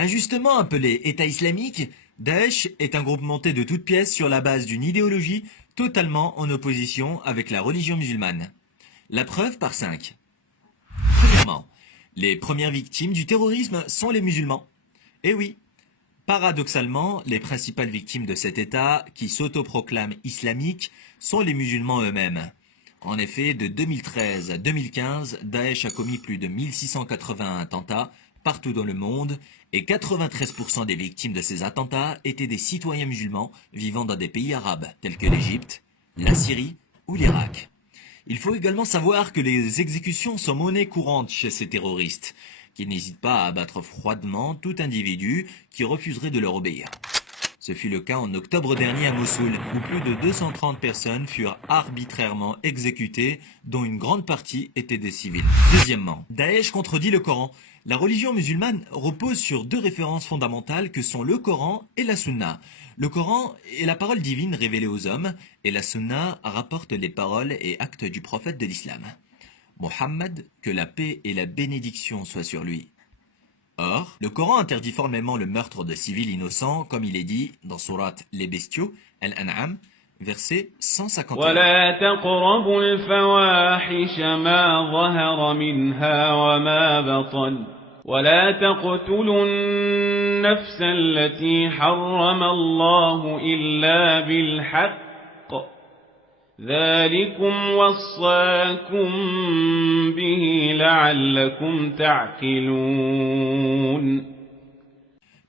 Injustement appelé État islamique, Daesh est un groupe monté de toutes pièces sur la base d'une idéologie totalement en opposition avec la religion musulmane. La preuve par 5. Premièrement, les premières victimes du terrorisme sont les musulmans. Et oui, paradoxalement, les principales victimes de cet État, qui s'autoproclament islamiques, sont les musulmans eux-mêmes. En effet, de 2013 à 2015, Daesh a commis plus de 1680 attentats partout dans le monde et 93% des victimes de ces attentats étaient des citoyens musulmans vivant dans des pays arabes tels que l'Égypte, la Syrie ou l'Irak. Il faut également savoir que les exécutions sont monnaie courante chez ces terroristes, qui n'hésitent pas à abattre froidement tout individu qui refuserait de leur obéir. Ce fut le cas en octobre dernier à Mossoul, où plus de 230 personnes furent arbitrairement exécutées, dont une grande partie étaient des civils. Deuxièmement, Daesh contredit le Coran. La religion musulmane repose sur deux références fondamentales que sont le Coran et la Sunna. Le Coran est la parole divine révélée aux hommes, et la Sunna rapporte les paroles et actes du prophète de l'islam. Mohammed, que la paix et la bénédiction soient sur lui. Or, le Coran interdit formellement le meurtre de civils innocents, comme il est dit dans sourate Les Bestiaux, Al-An'am, verset 151. ولا تقربوا الفواحش ما ظهر منها وما بطن ولا تقتلوا النفس التي حرم الله إلا بالحق ذلكم وصاكم به لعلكم تعقلون.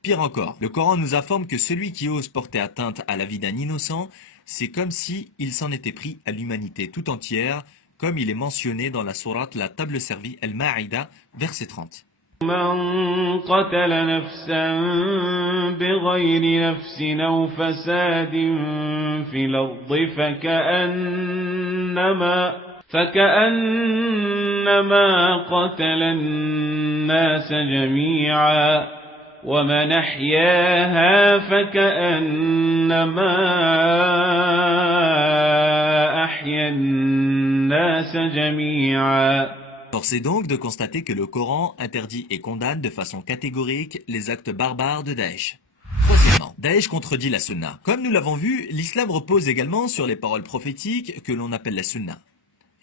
Pire encore, le Coran nous informe que celui qui ose porter atteinte à la vie d'un innocent, c'est comme si il s'en était pris à l'humanité tout entière, comme il est mentionné dans la sourate La Table Servie Al-Ma'ida, verset 30. من قتل نفسا بغير نفس أو فساد في الأرض فكأنما قتل الناس جميعا ومن أحياها فكأنما أحيا الناس جميعا. Force est donc de constater que le Coran interdit et condamne de façon catégorique les actes barbares de Daesh. Troisièmement, Daesh contredit la Sunna. Comme nous l'avons vu, l'islam repose également sur les paroles prophétiques que l'on appelle la Sunna.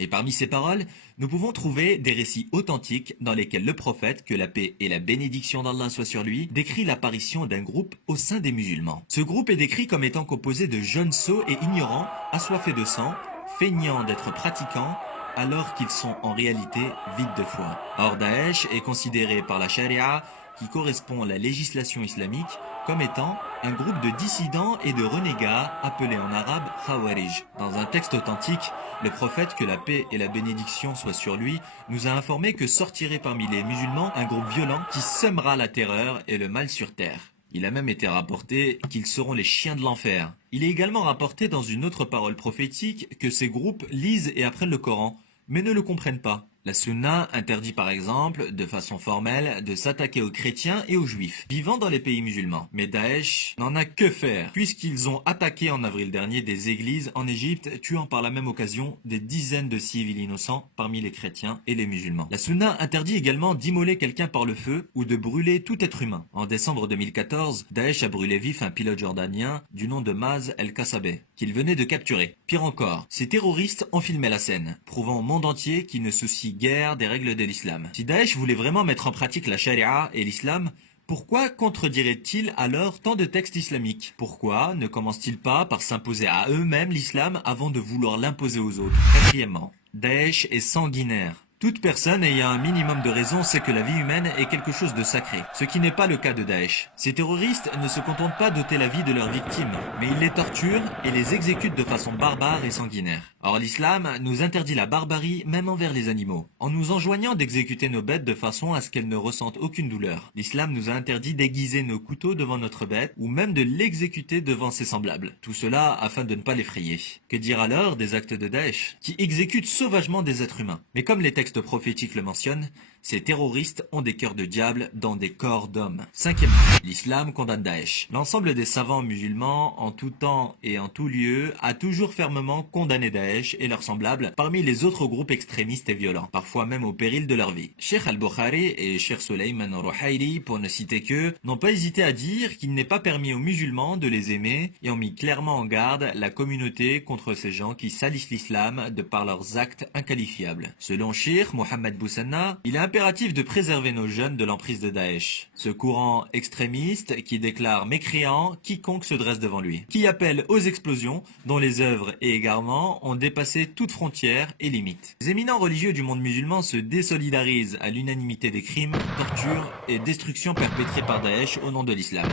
Et parmi ces paroles, nous pouvons trouver des récits authentiques dans lesquels le prophète, que la paix et la bénédiction d'Allah soient sur lui, décrit l'apparition d'un groupe au sein des musulmans. Ce groupe est décrit comme étant composé de jeunes sots et ignorants, assoiffés de sang, feignant d'être pratiquants, alors qu'ils sont en réalité vides de foi. Or, Daesh est considéré par la charia, qui correspond à la législation islamique, comme étant un groupe de dissidents et de renégats appelés en arabe Khawarij. Dans un texte authentique, le prophète, que la paix et la bénédiction soient sur lui, nous a informé que sortirait parmi les musulmans un groupe violent qui sèmera la terreur et le mal sur terre. Il a même été rapporté qu'ils seront les chiens de l'enfer. Il est également rapporté dans une autre parole prophétique que ces groupes lisent et apprennent le Coran, mais ne le comprennent pas. La Sunna interdit par exemple, de façon formelle, de s'attaquer aux chrétiens et aux juifs, vivant dans les pays musulmans. Mais Daesh n'en a que faire, puisqu'ils ont attaqué en avril dernier des églises en Égypte, tuant par la même occasion des dizaines de civils innocents parmi les chrétiens et les musulmans. La Sunna interdit également d'immoler quelqu'un par le feu ou de brûler tout être humain. En décembre 2014, Daesh a brûlé vif un pilote jordanien du nom de Maz El-Kassabeh, qu'il venait de capturer. Pire encore, ces terroristes ont filmé la scène, prouvant au monde entier qu'ils ne soucient guère des règles de l'islam. Si Daesh voulait vraiment mettre en pratique la charia et l'islam, pourquoi contredirait-il alors tant de textes islamiques? Pourquoi ne commence-t-il pas par s'imposer à eux-mêmes l'islam avant de vouloir l'imposer aux autres? Quatrièmement, Daesh est sanguinaire. Toute personne ayant un minimum de raison sait que la vie humaine est quelque chose de sacré, ce qui n'est pas le cas de Daesh. Ces terroristes ne se contentent pas d'ôter la vie de leurs victimes, mais ils les torturent et les exécutent de façon barbare et sanguinaire. Or l'islam nous interdit la barbarie même envers les animaux, en nous enjoignant d'exécuter nos bêtes de façon à ce qu'elles ne ressentent aucune douleur. L'islam nous a interdit d'aiguiser nos couteaux devant notre bête, ou même de l'exécuter devant ses semblables. Tout cela afin de ne pas l'effrayer. Que dire alors des actes de Daesh, qui exécutent sauvagement des êtres humains? Mais comme les textes textes prophétiques le mentionnent, ces terroristes ont des cœurs de diable dans des corps d'hommes. Cinquièmement, l'islam condamne Daesh. L'ensemble des savants musulmans, en tout temps et en tout lieu, a toujours fermement condamné Daesh et leurs semblables parmi les autres groupes extrémistes et violents, parfois même au péril de leur vie. Cheikh al-Bukhari et Cheikh Sulayman al-Ruhaili, pour ne citer qu'eux, n'ont pas hésité à dire qu'il n'est pas permis aux musulmans de les aimer et ont mis clairement en garde la communauté contre ces gens qui salissent l'islam de par leurs actes inqualifiables. Selon Cheikh Mohammed Boussanna, il est impératif de préserver nos jeunes de l'emprise de Daesh, ce courant extrémiste qui déclare mécréant quiconque se dresse devant lui, qui appelle aux explosions dont les œuvres et égarements ont dépassé toute frontière et limite. Les éminents religieux du monde musulman se désolidarisent à l'unanimité des crimes, tortures et destructions perpétrés par Daesh au nom de l'islam.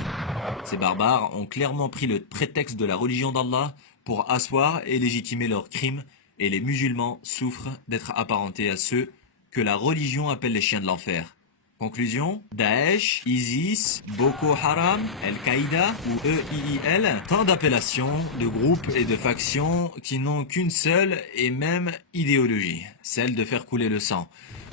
Ces barbares ont clairement pris le prétexte de la religion d'Allah pour asseoir et légitimer leurs crimes, et les musulmans souffrent d'être apparentés à ceux que la religion appelle les chiens de l'enfer. Conclusion, Daesh, ISIS, Boko Haram, Al-Qaïda ou EIIL, tant d'appellations, de groupes et de factions qui n'ont qu'une seule et même idéologie, celle de faire couler le sang.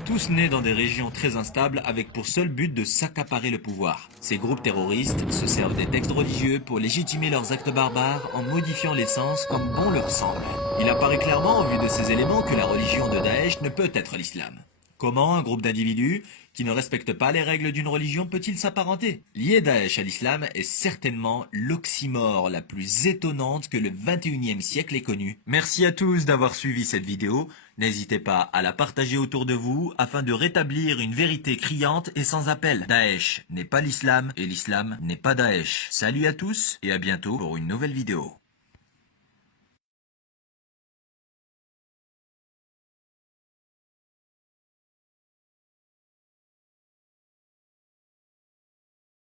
Tous nés dans des régions très instables avec pour seul but de s'accaparer le pouvoir. Ces groupes terroristes se servent des textes religieux pour légitimer leurs actes barbares en modifiant les sens comme bon leur semble. Il apparaît clairement au vu de ces éléments que la religion de Daesh ne peut être l'islam. Comment un groupe d'individus qui ne respectent pas les règles d'une religion peut-il s'apparenter? Lier Daesh à l'islam est certainement l'oxymore la plus étonnante que le 21e siècle ait connue. Merci à tous d'avoir suivi cette vidéo. N'hésitez pas à la partager autour de vous afin de rétablir une vérité criante et sans appel. Daesh n'est pas l'islam et l'islam n'est pas Daesh. Salut à tous et à bientôt pour une nouvelle vidéo.